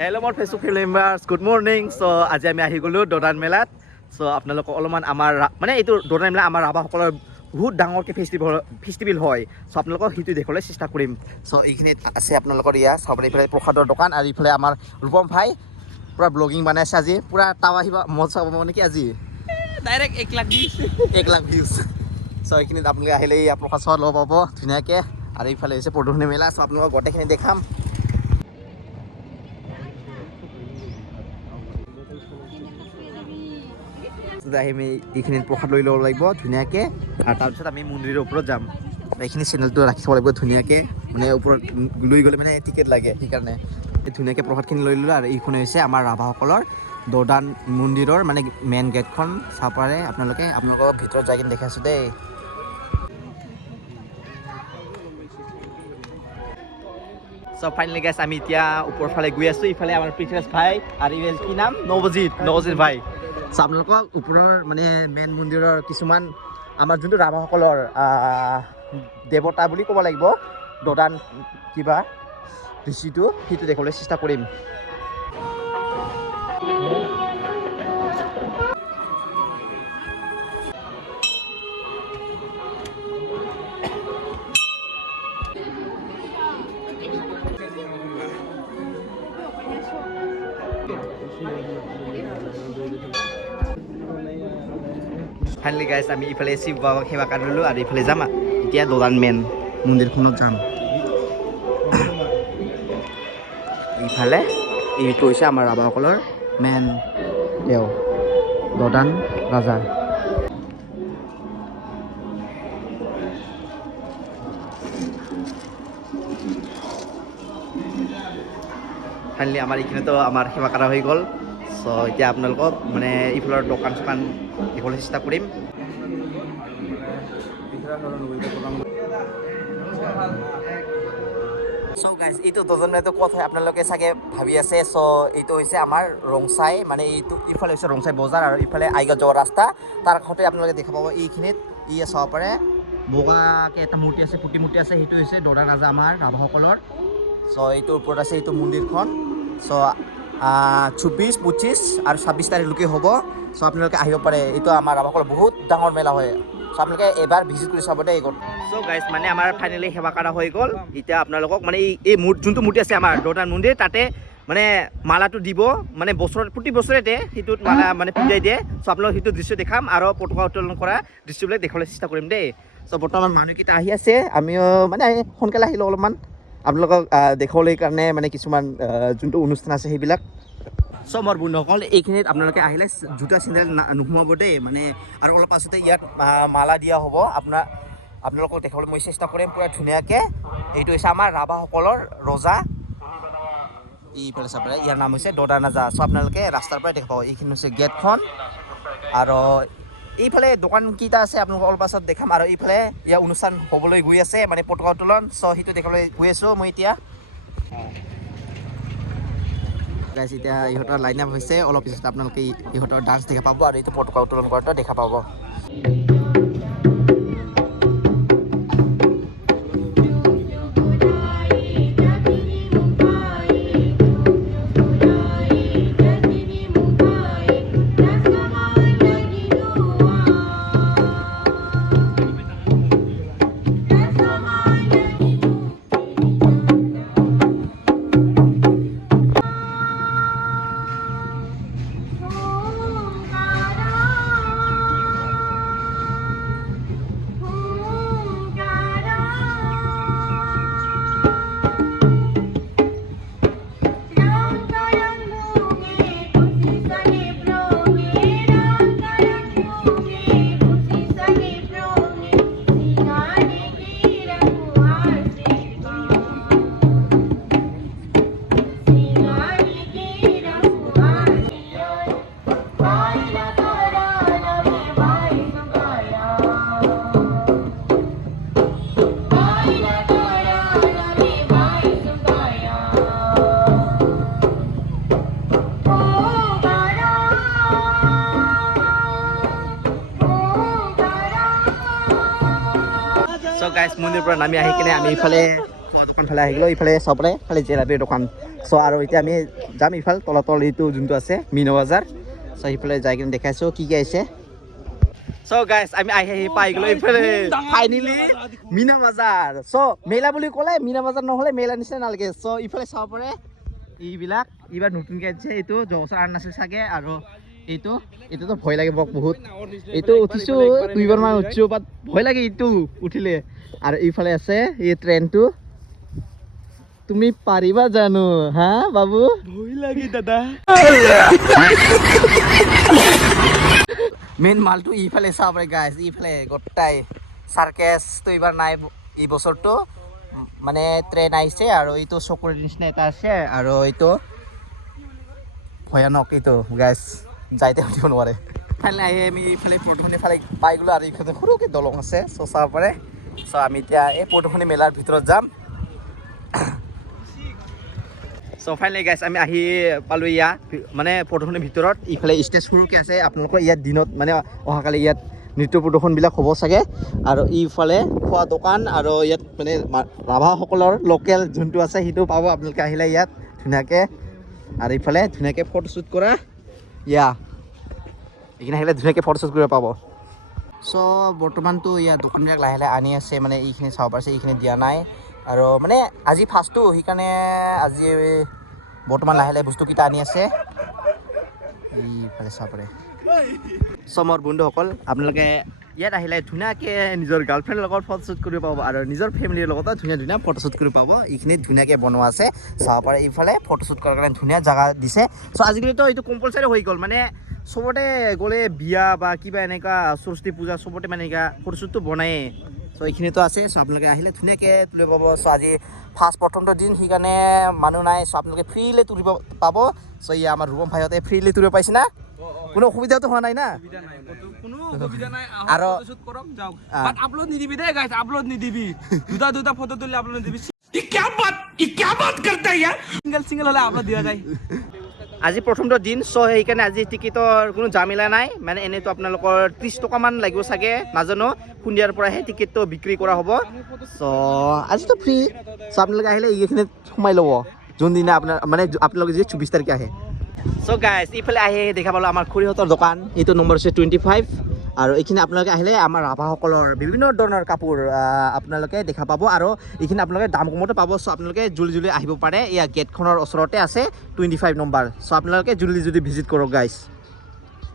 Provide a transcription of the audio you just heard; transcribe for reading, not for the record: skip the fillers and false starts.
Hello' মোৰ Facebook members good morning. চ' আজি আমি আহি গ'লোঁ দোদান মেলাত। চ' আপোনালোকক অলপমান আমাৰ মানে এইটো দোদান মেলা আমাৰ ৰাভাসকলৰ বহুত ডাঙৰকৈ ফেষ্টিভেল হয়। চ' আপোনালোকক সেইটো দেখুৱাবলৈ চেষ্টা কৰিম। চ' এইখিনিত আছে আপোনালোকৰ চাবলৈ এইফালে প্ৰসাদৰ দোকান আৰু এইফালে আমাৰ ৰূপম ভাই পূৰা ব্লগিং বনাইছে আজি। পূৰা টাৱা আহিব মজা চাব মানে কি আজি direct 1 lakh views 1 lakh views. চ' এইখিনিত আপোনালোকে আহিলে প্ৰসাদ চসাদ ল'ব পাব ধুনীয়াকৈ। আৰু এইফালে হৈছে প্ৰদূষণী মেলা। চ' আপোনালোকক গোটেইখিনি দেখাম। আমি এইখিনিত প্ৰসাদ লৈ ল'ব লাগিব ধুনীয়াকৈ। আৰু তাৰপিছত আমি মন্দিৰৰ ওপৰত যাম। এইখিনি চেনেলটো ৰাখিব লাগিব ধুনীয়াকৈ, মানে ওপৰত লৈ গ'লে মানে টিকেট লাগে, সেইকাৰণে ধুনীয়াকৈ প্ৰসাদখিনি লৈ ল'লোঁ। আৰু এইখন হৈছে আমাৰ ৰাভাসকলৰ দোদান মন্দিৰৰ মানে মেইন গেটখন চাব পাৰে আপোনালোকে। আপোনালোকক ভিতৰত যাই কিনে দেখাইছোঁ দেই। চ' ফাইনেলি গাইছ আমি এতিয়া ওপৰৰ ফালে গৈ আছোঁ। ইফালে আমাৰ পৃথ্বীৰাজ ভাই আৰু কি নাম নৱজিৎ ভাই। চ' আপোনালোকক ওপৰৰ মানে মেইন মন্দিৰৰ কিছুমান আমাৰ যোনটো ৰাভাসকলৰ দেৱতা বুলি ক'ব লাগিব দোদান কিবা ঋষিটো, সেইটো দেখাবলৈ চেষ্টা কৰিম। ফাইনেলি গাইছ আমি ইফালে শিৱ বাবাক সেৱা কৰি ল'লোঁ আৰু ইফালে যাম এতিয়া দোদান মেইন মন্দিৰখনত যাম। ইফালে এইটো হৈছে আমাৰ ৰাভাসকলৰ মেইন দেও দোদান ৰাজা। ফাইনেলি আমাৰ এইখিনিতো আমাৰ সেৱা কৰা হৈ গ'ল। চ' এতিয়া আপোনালোকক মানে এইফালৰ দোকান চোকান দেখাবলৈ চেষ্টা কৰিম। চ' গাইজ এইটো দোদান মেলাটো ক'ত হয় আপোনালোকে চাগে ভাবি আছে। চ' এইটো হৈছে আমাৰ ৰংচাই, মানে এইটো ইফালে হৈছে ৰংচাই বজাৰ আৰু ইফালে আইগাঁও যোৱাৰ ৰাস্তা। তাৰ কাষতে আপোনালোকে দেখা পাব এইখিনিত চাব পাৰে বগাকৈ এটা মূৰ্তি আছে, প্ৰতিমূৰ্তি আছে, সেইটো হৈছে দোদান ৰাজা আমাৰ ৰাভাসকলৰ। চ' এইটোৰ ওপৰত আছে এইটো মন্দিৰখন। চ' 24, 25 আৰু 26 তাৰিখলৈকে হ'ব। চ' আপোনালোকে আহিব পাৰে। এইটো আমাৰ ৰাভাসকলৰ বহুত ডাঙৰ মেলা হয়। চ' আপোনালোকে এবাৰ ভিজিট কৰি চাব দেই। চ' গাইজ মানে আমাৰ ফাইনেলি সেৱা কৰা হৈ গ'ল। এতিয়া আপোনালোকক মানে এই যোনটো মূৰ্তি আছে আমাৰ দোদান মন্দিৰ, তাতে মানে মালাটো দিব, মানে প্ৰতি বছৰতে সেইটোত মালা মানে পিন্ধাই দিয়ে। চ' আপোনালোক সেইটো দৃশ্য দেখাম আৰু পতাকা উত্তোলন কৰা দৃশ্যবিলাক দেখাবলৈ চেষ্টা কৰিম দেই। চ' বৰ্তমান মানুহকেইটা আহি আছে, আমিও মানে সোনকালে আহিলোঁ অলপমান আপোনালোকক দেখাবলৈ কাৰণে, মানে কিছুমান যোনটো অনুষ্ঠান আছে সেইবিলাক। চ' মোৰ বন্ধুসকল এইখিনিত আপোনালোকে আহিলে জোতা চেণ্ডেল নোসোমাব দেই, মানে আৰু অলপ পাছতে ইয়াত মালা দিয়া হ'ব। আপোনালোকক দেখাবলৈ মই চেষ্টা কৰিম পূৰা ধুনীয়াকৈ। এইটো হৈছে আমাৰ ৰাভাসকলৰ ৰজা, এইফালে চাব পাৰে ইয়াৰ নাম হৈছে দোদান ৰাজা। চ' আপোনালোকে ৰাস্তাৰ পৰাই দেখা পাব। এইখিনি হৈছে গেটখন আৰু এইফালে দোকানকেইটা আছে, আপোনালোকক অলপ পাছত দেখাম। আৰু এইফালে ইয়াৰ অনুষ্ঠান হ'বলৈ গৈ আছে, মানে পতাকা উত্তোলন। চ' সেইটো দেখাবলৈ গৈ আছোঁ মই এতিয়া। গাইজ এতিয়া ইহঁতৰ লাইন আপ হৈছে, অলপ পিছত আপোনালোকে ইহঁতৰ ডান্স দেখা পাব আৰু এইটো পতাকা উত্তোলন কৰাটো দেখা পাব। চ' গাইজ মন্দিৰৰ পৰা নামি আহি কিনে আমি ইফালে দোকান ফালে আহি গ'লো ইফালে চাব পাৰে খালি জেলেপীৰ দোকান চ' আৰু এতিয়া আমি যাম ইফালে তলাতল এইটো যোনটো আছে মিনা বজাৰ চ' সিফালে যাই কিনে দেখাইছোঁ কি আহিছে চ' গাইজ আমি আহি পাই গ'লো ইফালে ফাইনেলি মিনা বজাৰ চ' মেলা বুলি ক'লে মিনা বজাৰ নহ'লে মেলা নিচিনা নালাগে চ' ইফালে চাব পাৰে এইবিলাক এইবাৰ নতুনকৈ আহিছে এইটো জবছৰ আৰ নাছিল চাগে আৰু এইটোতো ভয় লাগে মোক বহুত এইটো উঠিছোঁ 2 বাৰমান উঠিছোঁ বাট ভয় লাগে এইটো উঠিলে আৰু এইফালে আছে এই ট্ৰেইনটো তুমি পাৰিবা জানো হা বাবু ভয় লাগে দাদা মেইন মালটো ইফালে চাব পাৰে গাইজ ইফালে গোটাই চাৰ্কেছটো এইবাৰ নাই এই বছৰটো মানে ট্ৰেইন আহিছে আৰু এইটো চকুৰ নিচিনা এটা আছে আৰু এইটো ভয়ানক এইটো গাইজ যাইতে উঠিব নোৱাৰে ফাইনেলি আহি আমি এইফালে পটুখনি ফালে পাই গ'লোঁ আৰু এইফালে সৰুকৈ দলং আছে চ' চাব পাৰে চ' আমি এতিয়া এই পটুখনি মেলাৰ ভিতৰত যাম চ' ফাইনেলি গাইজ আমি আহি পালোঁ ইয়াত মানে পটুখনিৰ ভিতৰত ইফালে ষ্টেজ সৰুকৈ আছে আপোনালোকৰ ইয়াত দিনত মানে অহাকালি ইয়াত নৃত্য প্ৰদৰ্শনবিলাক হ'ব চাগে আৰু ইফালে খোৱা দোকান আৰু ইয়াত মানে ৰাভাসকলৰ লোকেল যোনটো আছে সেইটো পাব আপোনালোকে আহিলে ইয়াত ধুনীয়াকৈ আৰু ইফালে ধুনীয়াকৈ ফটোশ্বুট কৰা এইখিনি আহিলে ধুনীয়াকৈ ফটোশ্বুট কৰিব পাব চ' বৰ্তমানতো ইয়াত দোকানবিলাক লাহে লাহে আনি আছে মানে এইখিনি চাব পাৰিছে এইখিনি দিয়া নাই আৰু মানে আজি ফাৰ্ষ্টটো সেইকাৰণে আজি বৰ্তমান লাহে লাহে বস্তুকেইটা আনি আছে এইফালে চাব পাৰে চ' মোৰ বন্ধুসকল আপোনালোকে ইয়াত আহিলে ধুনীয়াকৈ নিজৰ গাৰ্লফ্ৰেণ্ডৰ লগত ফটোশ্বুট কৰিব পাব আৰু নিজৰ ফেমিলিৰ লগতো ধুনীয়া ধুনীয়া ফটোশ্বুট কৰিব পাব এইখিনি ধুনীয়াকৈ বনোৱা আছে চাব পাৰে এইফালে ফটোশ্বুট কৰাৰ কাৰণে ধুনীয়া জেগা দিছে চ' আজিকালিতো এইটো কম্পালচাৰী হৈ গ'ল মানে চবতে গ'লে বিয়া বা কিবা এনেকুৱা সৰস্বতী পূজা চবতে মানে এনেকুৱা ফটোশ্বুটটো বনায়েই চ' এইখিনিতো আছে চ' আপোনালোকে আহিলে ধুনীয়াকৈ তুলিব পাব চ' আজি প্ৰথমটো দিন সেইকাৰণে মানুহ নাই চ' আপোনালোকে ফ্ৰীলে তুলিব পাব চ' ইয়া আমাৰ ৰূপম ভাইহঁতে ফ্ৰীলে তুলিব পাইছে না কোনো অসুবিধাটো হোৱা নাই না আৰু আপলোড নিদিবি দেই গাইছ আপলোড নিদিবি দুটা ফটো তুলি আপলোড নিদিবি সিঙ্গেল হলে আপলোড দিয়া যায় আজি প্ৰথমটো দিন চ' সেইকাৰণে আজি টিকেটৰ কোনো জামিলা নাই মানে এনেইতো আপোনালোকৰ 30 টকামান লাগিব চাগে নাজানো সন্ধিয়াৰ পৰাহে টিকেটটো বিক্ৰী কৰা হ'ব চ' আজিতো ফ্ৰী চ' আপোনালোকে আহিলে এইখিনিত সোমাই ল'ব যোনদিনা আপোনাৰ মানে আপোনালোকে যদি 24 তাৰিখে আহে চ' গাইজ এইফালে আহি দেখা পালোঁ আমাৰ খুৰীহঁতৰ দোকান এইটো নম্বৰ হৈছে 25 আৰু এইখিনি আপোনালোকে আহিলে আমাৰ ৰাভাসকলৰ বিভিন্ন ধৰণৰ কাপোৰ আপোনালোকে দেখা পাব আৰু এইখিনি আপোনালোকে দাম কমতে পাব চ' আপোনালোকে জলদি আহিব পাৰে এয়া গেটখনৰ ওচৰতে আছে 25 নম্বৰ চ' আপোনালোকে জলদি ভিজিট কৰক গাইজ